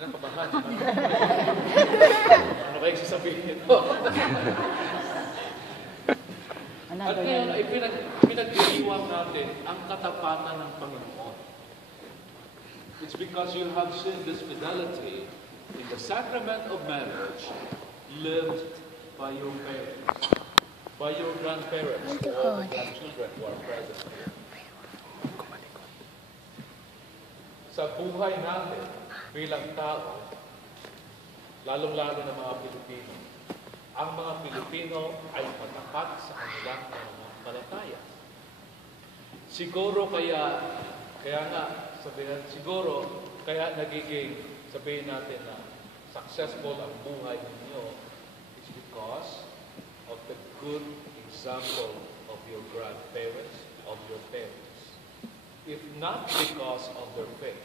Kinakabahan. Ano kayo sasabihin ito? At ngayon ay pinagdiriwang natin ang katapatan ng Panginoon. It's because you have seen this fidelity in the sacrament of marriage lived by your parents, by your grandparents, or the grandchildren who are present here. Sa buhay natin bilang tao, lalong-lalo ng mga Pilipino, ang mga Pilipino ay matapat sa kanilang pananampalataya. Siguro kaya nga, siguro kaya nagiging, sabihin natin na successful ang buhay ninyo is because of the good example of your grandparents, of your parents. If not because of their faith.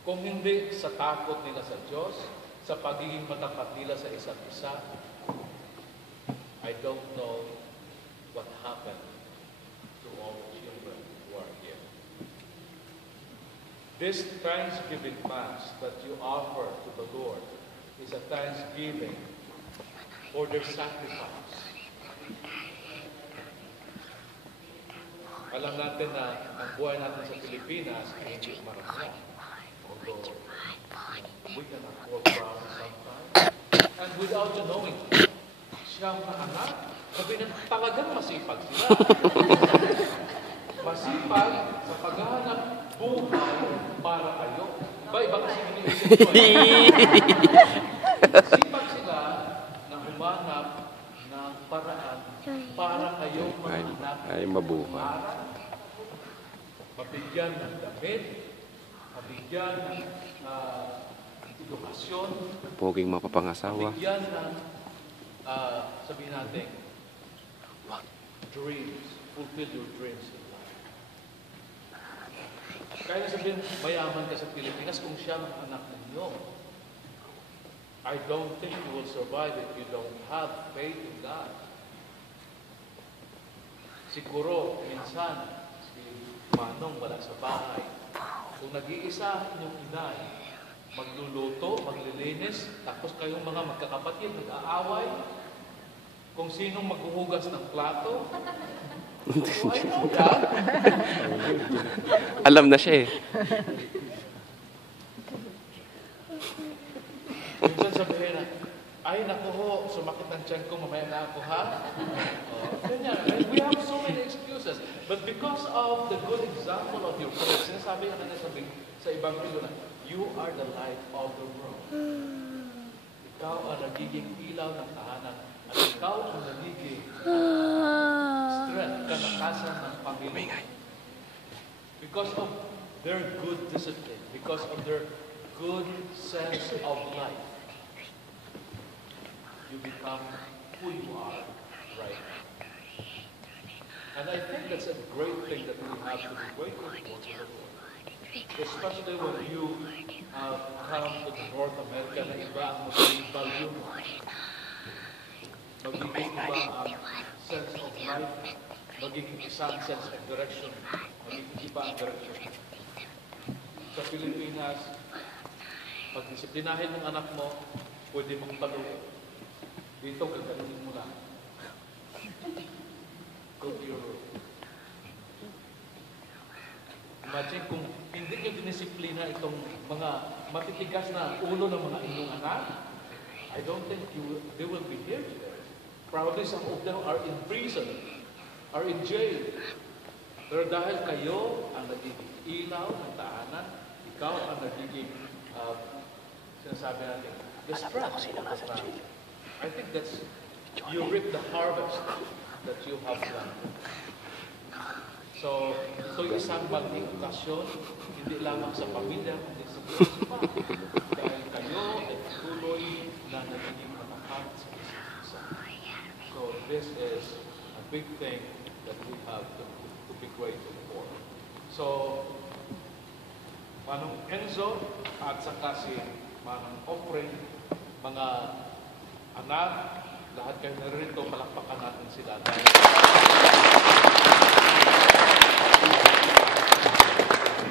Kung hindi sa takot nila sa Diyos, sa pagiging matapat nila sa isa't isa, I don't know what happened to all the children who are here. This Thanksgiving Mass that you offer to the Lord is a thanksgiving for their sacrifice. Alam natin na ang buhay natin sa Pilipinas ay hindi marami. Although we can afford problems sometimes. And without you knowing, siyang anak, sabi na talagang masipag sila. Masipag sa paghahanap buhay para kayo. Iba kasi iniisip ko. Masipag sila na humanap ng paraan para kayong mga anak ay mabuhay. Mabigyan ng damit, mabigyan ng edukasyon, Poging mapapangasawa. mabigyan ng sabihin natin, dreams, fulfill your dreams in life. Kaya sabihin, mayaman ka sa Pilipinas kung siya ang anak ninyo. I don't think you will survive if you don't have faith in God. Siguro, minsan, si Manong wala sa bahay. Kung nag-iisa inyong inay, magluluto, maglilinis, tapos kayong mga magkakapatid, nag-aaway, kung sinong maghuhugas ng plato. So, I know that. Alam na siya eh. Minsan sabihin na, ay naku ho, sumakit ng tiyan ko, mamaya na ako ha. Ganyan. We have so many excuses. But because of the good example of your parents, sinasabi nga na sa ibang video na, you are the light of the world. Ikaw ang nagiging ilaw ng tahanan. At ikaw ang nagiging strength, kalakasan ng pamilya. Because of their good discipline, because of their good sense of life, you become who you are right now. And I think that's a great thing that we have to be grateful for. Especially when you come to the North America na iba ang magiging value mo. Magiging iba ang sense of life. Magiging isang sense of direction. Magiging iba ang direction. Sa Pilipinas, pag disiplinahin ng anak mo, pwede mong paluin. Dito, gagalunin mo lang. Go to your room. Imagine kung hindi nyo dinisiplina itong mga matitigas na ulo ng mga inyong anak, I don't think they will be here today. Probably some of them are in prison, are in jail. Pero dahil kayo ang nagiging ilaw ng tahanan, ikaw ang nagiging, sinasabi natin, the strength of the family. I think that's, you reap the harvest that you have done. So, ito isang maging okasyon, hindi lamang sa pamilya, kundi sa buong pa. Dahil kayo ay patuloy na nagiging matapat sa isa't isa. So, this is a big thing that we have to be grateful for. So, Manong Enzo at saka si Manong Opring, mga anak, lahat kayo narito, palakpakan natin sila.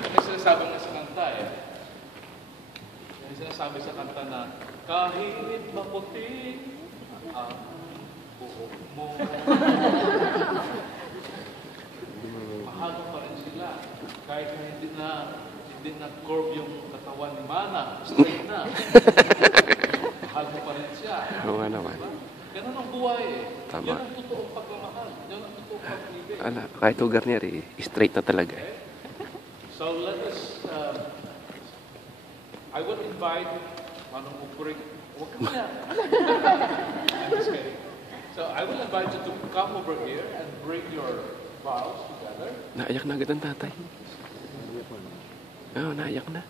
May sinasabi nga sa kanta eh. May sinasabi sa kanta na, kahit maputi ang buhok mo, mahal mo pa rin sila. Kahit na hindi na curve yung katawan ni Mana, straight na. Mahal mo pa rin siya. Oo nga naman. Diba? Ganun ang buhay eh. Tama. Yan ang totoong pagmamahal. Yan ang totoong pag-ibig. Kahit ugar niya rin, straight na talaga. Okay? So let us, I will invite Manong Upuri. Huwag ka na. I'm just kidding. So I will invite you to come over here and bring your vows together. Naiyak na agad ang tatay. Oo, naiyak na.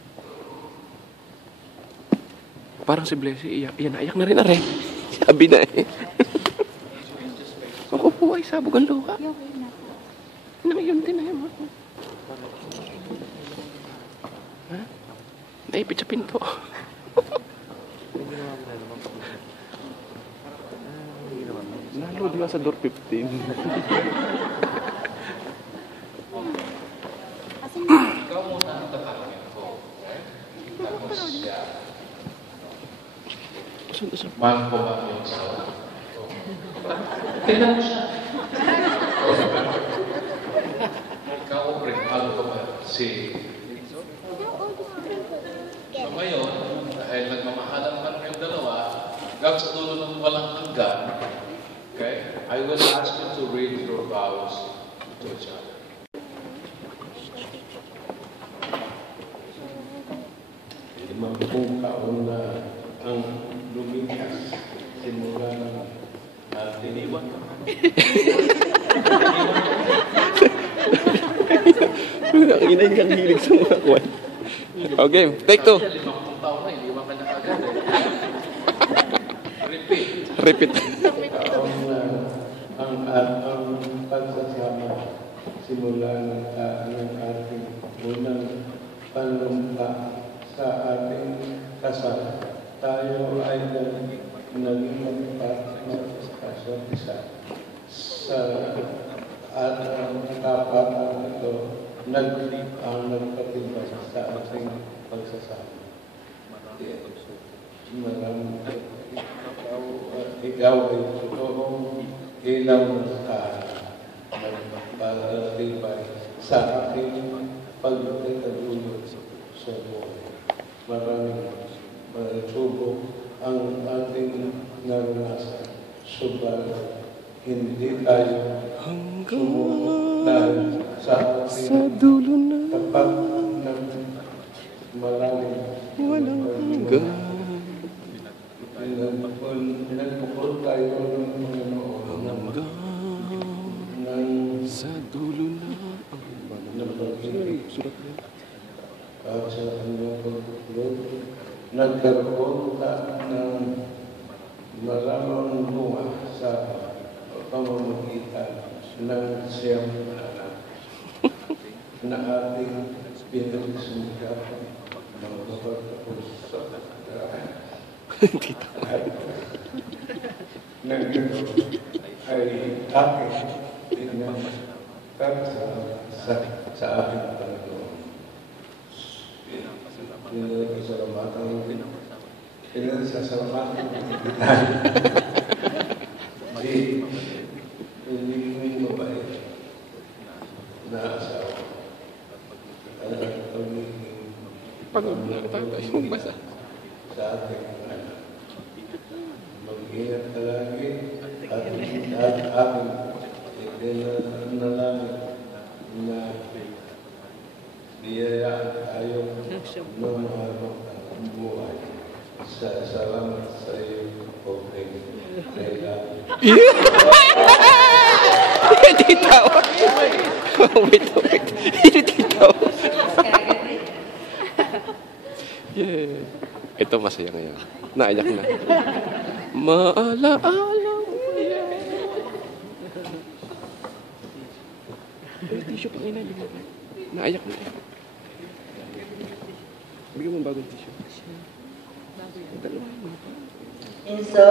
Parang si Blessy, naiyak na rin are. Sabi na eh. Ako po ay sabog ang luha. Yun din na yun. Ha? Naipit sa pinto. Naload nga sa door 15. Ikaw muna ang tatanungin ko. Okay? Tapos siya. Mahal ko ba yung asawa? Tingnan mo siya. Ikaw, Upuri, mahal ko ba si... So ngayon, dahil nagmamahalan man kayong dalawa, hanggang sa dulo ng walang hanggan, okay, I will ask you to read your vows to each other. Limang taon na ang lumikas simula ng tiniwan ka. Ang inay kang hilig sa mga kwan. Okay, take two. 50 taon na, iliwan ka na agad eh. Repeat. Repeat. Taon na ang pagsasama simula ng ating unang panumpa sa ating kasal. Tayo ay naging magpapatid sa isa. Sa ang kapatan ito, nagpatibay sa ating pagsasama. Maraming ikaw ay totoong ilaw sa nagpatibay sa ating pagkakadulog sa buhay. Maraming subok ang ating naranasan. Subalit, hindi tayo sumubok dahil sa ating dulo na tapat ng malalim. walang hanggan. Nagpupul tayo ng Panginoon Hanggang ng sa dulo na pag-ibig. Sa kanyang pagtuklod, nagkaroon na ng maraming bunga sa pamamagitan ng siyang anak na ating pinagsimula ng pagtapos sa ay aking pinagsimula sa ating Panginoon. Pinasasalamatan hindi yung babae na asawa. Pagod na tatay yung basa. Sa ating anak. Mag-ingat ka lagi at aking itinanalangin na biyayaan tayo ng araw ng buhay. Salamat sa iyo, Pogeng. Hindi tawa. Wait. Hindi tawa. Yeah. Ito masaya ngayon. Naiyak na. Maalaala mo yan. Tissue pang ina. Naiyak na. Bigyan mo bagong tissue. Dalawa. And so,